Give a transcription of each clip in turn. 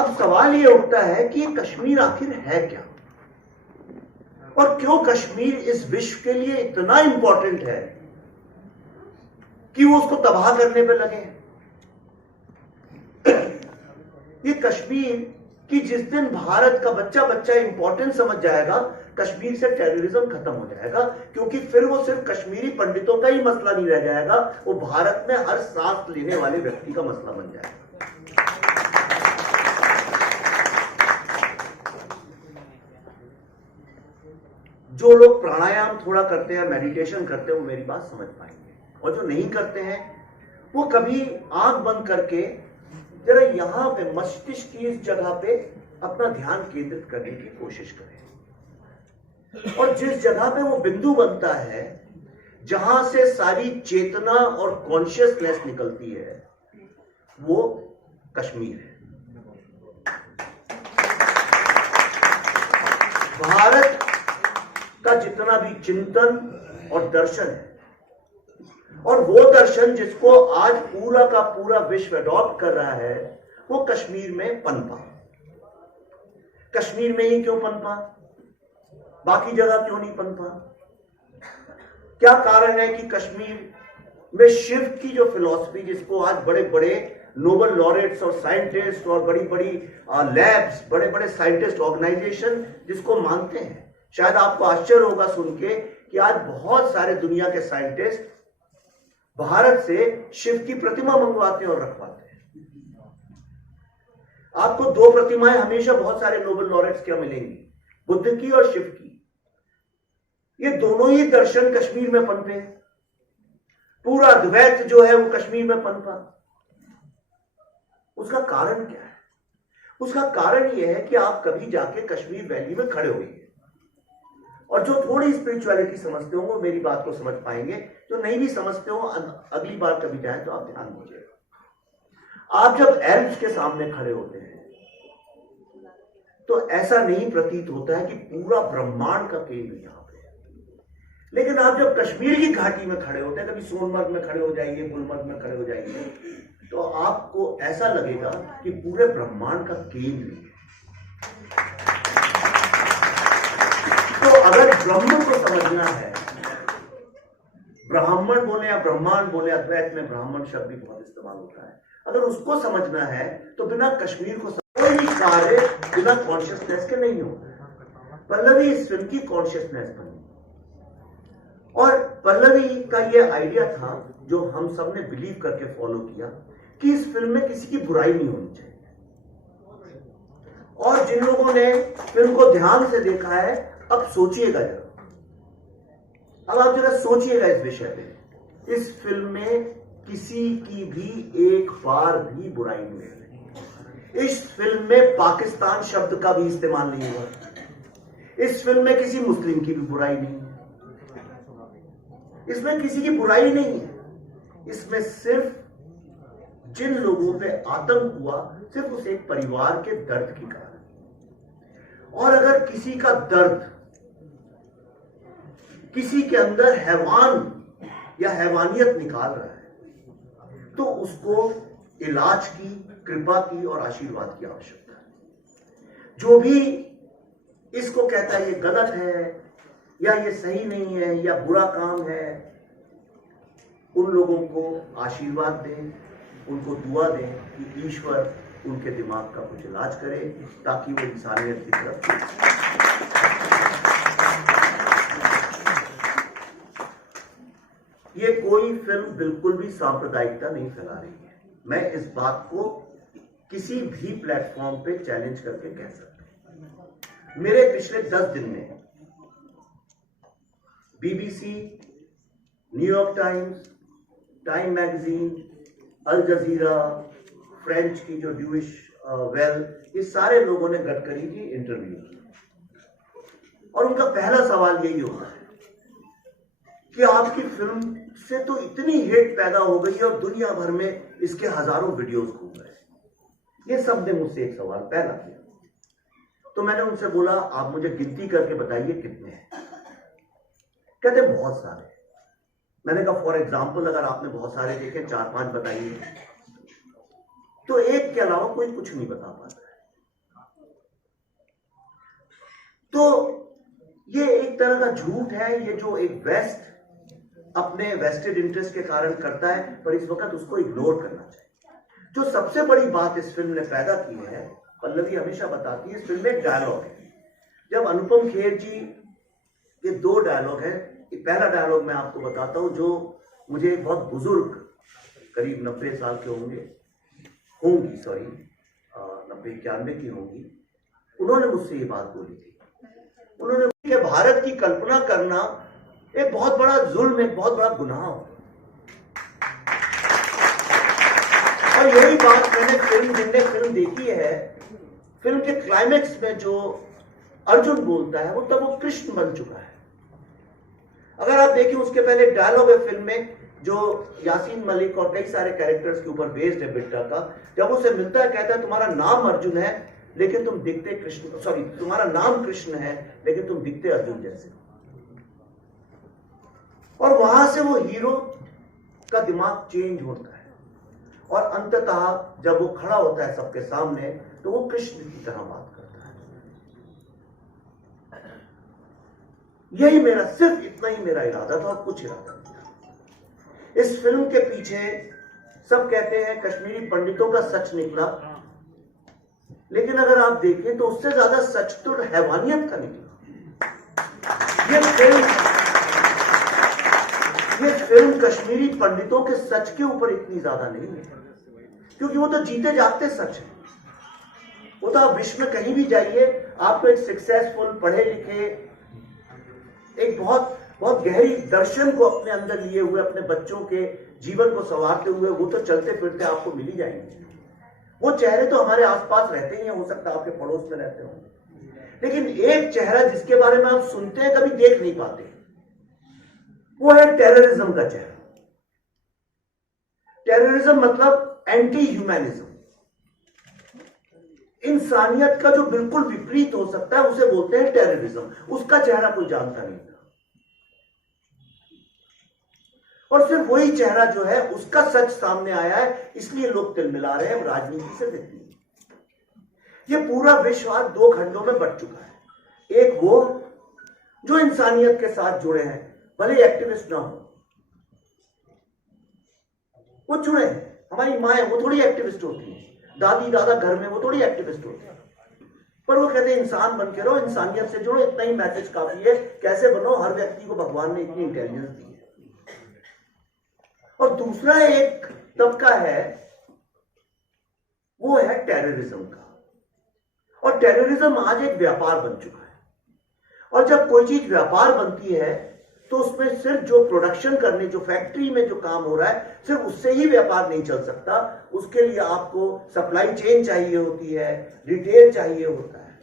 अब सवाल यह उठता है कि कश्मीर आखिर है क्या, और क्यों कश्मीर इस विश्व के लिए इतना इंपॉर्टेंट है कि वो उसको तबाह करने पे लगे। ये कश्मीर की जिस दिन भारत का बच्चा बच्चा इंपॉर्टेंस समझ जाएगा, कश्मीर से टेररिज्म खत्म हो जाएगा, क्योंकि फिर वो सिर्फ कश्मीरी पंडितों का ही मसला नहीं रह जाएगा, वो भारत में हर सांस लेने वाले व्यक्ति का मसला बन जाएगा। जो लोग प्राणायाम थोड़ा करते हैं, मेडिटेशन करते हैं, वो मेरी बात समझ पाएंगे, और जो नहीं करते हैं वो कभी आंख बंद करके जरा यहां पे मस्तिष्क की इस जगह पे अपना ध्यान केंद्रित करने की कोशिश करें, और जिस जगह पे वो बिंदु बनता है जहां से सारी चेतना और कॉन्शियसनेस निकलती है, वो कश्मीर है। भारत का जितना भी चिंतन और दर्शन है, और वो दर्शन जिसको आज पूरा का पूरा विश्व अडॉप्ट कर रहा है, वो कश्मीर में पनपा। कश्मीर में ही क्यों पनपा, बाकी जगह क्यों नहीं पनपा? क्या कारण है कि कश्मीर में शिव की जो फिलॉसफी, जिसको आज बड़े बड़े नोबेल लॉरेट्स और साइंटिस्ट और बड़ी बड़ी लैब्स, बड़े बड़े साइंटिस्ट ऑर्गेनाइजेशन जिसको मानते हैं, शायद आपको आश्चर्य होगा सुन के कि आज बहुत सारे दुनिया के साइंटिस्ट भारत से शिव की प्रतिमा मंगवाते हैं और रखवाते हैं। आपको दो प्रतिमाएं हमेशा बहुत सारे नोबेल लॉरेट्स क्या मिलेंगी, बुद्ध की और शिव की। ये दोनों ही दर्शन कश्मीर में पनपे, पूरा द्वैत जो है वो कश्मीर में पनपा। उसका कारण क्या है? उसका कारण यह है कि आप कभी जाके कश्मीर वैली में खड़े होइए, और जो थोड़ी स्पिरिचुअलिटी समझते हो वो मेरी बात को समझ पाएंगे, जो नहीं भी समझते हो अगली बार कभी जाए तो आप ध्यान दीजिएगा। आप जब एल्प्स के सामने खड़े होते हैं तो ऐसा नहीं प्रतीत होता है कि पूरा ब्रह्मांड का केंद्र यहां पे है, लेकिन आप जब कश्मीर की घाटी में खड़े होते हैं, कभी सोनमर्ग में खड़े हो जाइए, गुलमर्ग में खड़े हो जाइए, तो आपको ऐसा लगेगा कि पूरे ब्रह्मांड का केंद्र है। तो अगर ब्रह्म को समझना है, ब्राह्मण बोले या ब्रह्मांड बोले, अद्वैत में ब्राह्मण शब्द भी बहुत इस्तेमाल होता है, अगर उसको समझना है तो बिना कश्मीर को कोई भी कार्य बिना कॉन्शियसनेस के नहीं होता। पल्लवी इस फिल्म की कॉन्शियसनेस बनी, और पल्लवी का ये आइडिया था जो हम सब ने बिलीव करके फॉलो किया कि इस फिल्म में किसी की बुराई नहीं होनी चाहिए। और जिन लोगों ने फिल्म को ध्यान से देखा है, अब सोचिएगा जरा, अब आप जरा सोचिएगा इस विषय पे। इस फिल्म में किसी की भी एक बार भी बुराई नहीं है। इस फिल्म में पाकिस्तान शब्द का भी इस्तेमाल नहीं हुआ। इस फिल्म में किसी मुस्लिम की भी बुराई नहीं है, इसमें किसी की बुराई नहीं है। इसमें सिर्फ जिन लोगों पे आतंक हुआ, सिर्फ उस एक परिवार के दर्द की कारण। और अगर किसी का दर्द किसी के अंदर हैवान या हैवानियत निकाल रहा है, तो उसको इलाज की, कृपा की और आशीर्वाद की आवश्यकता है। जो भी इसको कहता है ये गलत है या ये सही नहीं है या बुरा काम है, उन लोगों को आशीर्वाद दें, उनको दुआ दें कि ईश्वर उनके दिमाग का कुछ इलाज करे ताकि वो इंसानियत की तरफ। ये कोई फिल्म बिल्कुल भी सांप्रदायिकता नहीं फैला रही है। मैं इस बात को किसी भी प्लेटफॉर्म पे चैलेंज करके कह सकता हूं। मेरे पिछले 10 दिन में BBC, New York Times, Time magazine, Al Jazeera, French की जो ड्यूइश वेल, ये सारे लोगों ने गडकरी की इंटरव्यू की, और उनका पहला सवाल यही होता है कि आपकी फिल्म से तो इतनी हेट पैदा हो गई और दुनिया भर में इसके हजारों वीडियोस घूम रहे हैं। ये सब ने मुझसे एक सवाल पहला किया, तो मैंने उनसे बोला आप मुझे गिनती करके बताइए कितने हैं। कहते बहुत सारे। मैंने कहा फॉर एग्जाम्पल अगर आपने बहुत सारे देखे, 4-5 बताइए। तो एक के अलावा कोई कुछ नहीं बता पाता है। तो ये एक तरह का झूठ है, ये जो एक वेस्ट अपने वेस्टेड इंटरेस्ट के कारण करता है, पर इस वक्त उसको इग्नोर करना चाहिए। जो सबसे बड़ी बात इस फिल्म ने पैदा की है, पल्लवी हमेशा बताती है, इस फिल्म में डायलॉग है। जब अनुपम खेर जी के 2 डायलॉग है, पहला डायलॉग मैं आपको बताता हूं, जो मुझे एक बहुत बुजुर्ग, करीब 90 साल के होंगी 90-91 की होंगी, उन्होंने मुझसे ये बात बोली थी। उन्होंने कि भारत की कल्पना करना एक बहुत बड़ा जुल्म, एक बहुत बड़ा गुनाह हो। और यही बात मैंने जिनने फिल्म देखी है, फिल्म के क्लाइमेक्स में जो अर्जुन बोलता है, वो तब वो कृष्ण बन चुका है। अगर आप देखें, उसके पहले डायलॉग है फिल्म में, जो यासीन मलिक और कई सारे कैरेक्टर्स के ऊपर बेस्ड है, बिट्टा का। जब उसे मिलता है, कहता है तुम्हारा नाम अर्जुन है लेकिन तुम दिखते कृष्ण, सॉरी तुम्हारा नाम कृष्ण है लेकिन तुम दिखते अर्जुन जैसे। और वहां से वो हीरो का दिमाग चेंज होता है और अंततः जब वो खड़ा होता है सबके सामने, तो वो कृष्ण की तरह बात करता है। यही मेरा, सिर्फ इतना ही मेरा इरादा था और कुछ इरादा नहीं था। इस फिल्म के पीछे सब कहते हैं कश्मीरी पंडितों का सच निकला, लेकिन अगर आप देखें तो उससे ज्यादा सच तो हैवानियत का निकला। ये फिल्म कश्मीरी पंडितों के सच के ऊपर इतनी ज्यादा नहीं है, क्योंकि वो तो जीते जागते सच है। वो तो आप विश्व में कहीं भी जाइए, आपको एक सक्सेसफुल, पढ़े लिखे, एक बहुत बहुत गहरी दर्शन को अपने अंदर लिए हुए, अपने बच्चों के जीवन को संवारते हुए, वो तो चलते फिरते आपको मिल ही जाएंगे। वो चेहरे तो हमारे आसपास रहते ही हैं, हो सकता है आपके पड़ोस में रहते हो, लेकिन एक चेहरा जिसके बारे में आप सुनते हैं, कभी देख नहीं पाते, वो है टेररिज्म का चेहरा। टेररिज्म मतलब एंटी ह्यूमैनिज्म, इंसानियत का जो बिल्कुल विपरीत हो सकता है, उसे बोलते हैं टेररिज्म। उसका चेहरा कोई जानता नहीं था, और सिर्फ वही चेहरा जो है उसका सच सामने आया है, इसलिए लोग तिलमिला रहे हैं। राजनीति से देखिए, ये पूरा विश्व आज 2 खंडों में बंट चुका है। एक वो जो इंसानियत के साथ जुड़े हैं, भले एक्टिविस्ट ना हो, वो जुड़े हैं। हमारी माएं, वो थोड़ी एक्टिविस्ट होती हैं, दादी दादा घर में वो थोड़ी एक्टिविस्ट होती है, पर वो कहते हैं इंसान बन के रहो, इंसानियत से जुड़ो, इतना ही मैसेज काफी है। कैसे बनो? हर व्यक्ति को भगवान ने इतनी इंटेलिजेंस दी है। और दूसरा एक तबका है, वो है टेररिज्म का। और टेररिज्म आज एक व्यापार बन चुका है, और जब कोई चीज व्यापार बनती है तो उसमें सिर्फ जो प्रोडक्शन करने, जो फैक्ट्री में जो काम हो रहा है, सिर्फ उससे ही व्यापार नहीं चल सकता। उसके लिए आपको सप्लाई चेन चाहिए होती है, रिटेल चाहिए होता है।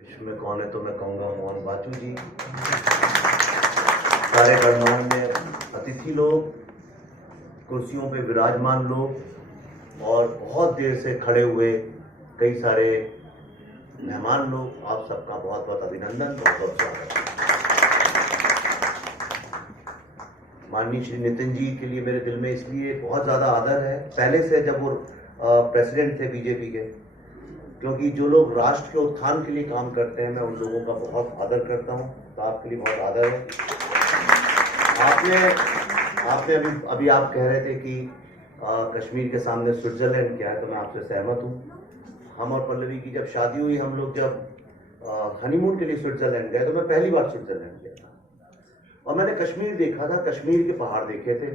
विश्व में कौन है तो मैं कहूंगा मोहन बाजू जी, सारे गणमान्य अतिथि लोग, कुर्सियों पे विराजमान लोग, और बहुत देर से खड़े हुए कई सारे मेहमान लोग, आप सबका बहुत बहुत अभिनंदन, बहुत बहुत स्वागत। माननीय श्री नितिन जी के लिए मेरे दिल में इसलिए बहुत ज़्यादा आदर है, पहले से जब वो प्रेसिडेंट थे बीजेपी के, क्योंकि जो लोग राष्ट्र के उत्थान के लिए काम करते हैं, मैं उन लोगों का बहुत आदर करता हूँ। तो आपके लिए बहुत आदर है। आपने अभी आप कह रहे थे कि कश्मीर के सामने स्विट्जरलैंड क्या है, तो मैं आपसे सहमत हूँ। हम और पल्लवी की जब शादी हुई, हम लोग जब हनीमून के लिए स्विट्जरलैंड गए, तो मैं पहली बार स्विट्जरलैंड गया था, और मैंने कश्मीर देखा था, कश्मीर के पहाड़ देखे थे,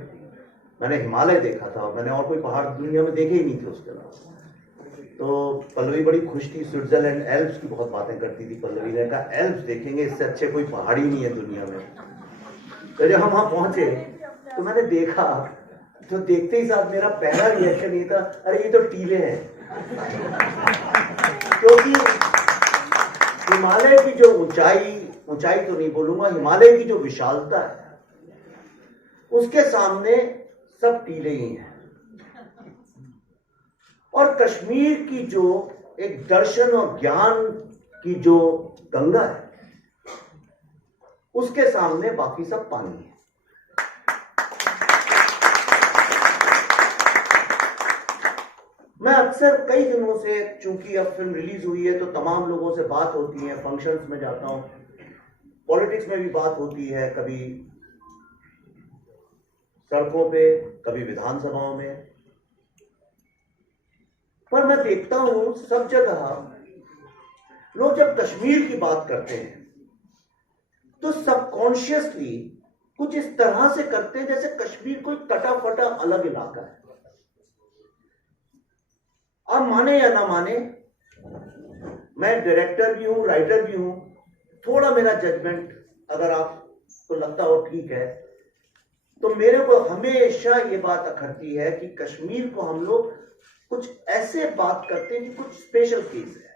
मैंने हिमालय देखा था, और मैंने और कोई पहाड़ दुनिया में देखे ही नहीं थे उसके अलावा। तो पल्लवी बड़ी खुश थी, स्विट्जरलैंड एल्प्स की बहुत बातें करती थी। पल्लवी ने कहा एल्प्स देखेंगे, इससे अच्छे कोई पहाड़ ही नहीं है दुनिया में। तो जब हम वहां पहुंचे तो मैंने देखा, तो देखते ही साथ मेरा पहला रिएक्शन ये था, अरे ये तो टीले हैं। क्योंकि हिमालय की जो ऊंचाई तो नहीं बोलूंगा, हिमालय की जो विशालता है, उसके सामने सब टीले ही हैं। और कश्मीर की जो एक दर्शन और ज्ञान की जो गंगा है, उसके सामने बाकी सब पानी है। मैं अक्सर कई दिनों से, चूंकि अब फिल्म रिलीज हुई है तो तमाम लोगों से बात होती है, फंक्शंस में जाता हूं, पॉलिटिक्स में भी बात होती है, कभी सड़कों पे, कभी विधानसभाओं में, पर मैं देखता हूं सब जगह लोग जब कश्मीर की बात करते हैं तो सबकॉन्शियसली कुछ इस तरह से करते हैं जैसे कश्मीर कोई कटा फटा अलग इलाका है। आप माने या ना माने, मैं डायरेक्टर भी हूं, राइटर भी हूं, थोड़ा मेरा जजमेंट अगर आपको लगता हो ठीक है, तो मेरे को हमेशा ये बात अखरती है कि कश्मीर को हम लोग कुछ ऐसे बात करते हैं कि कुछ स्पेशल केस है।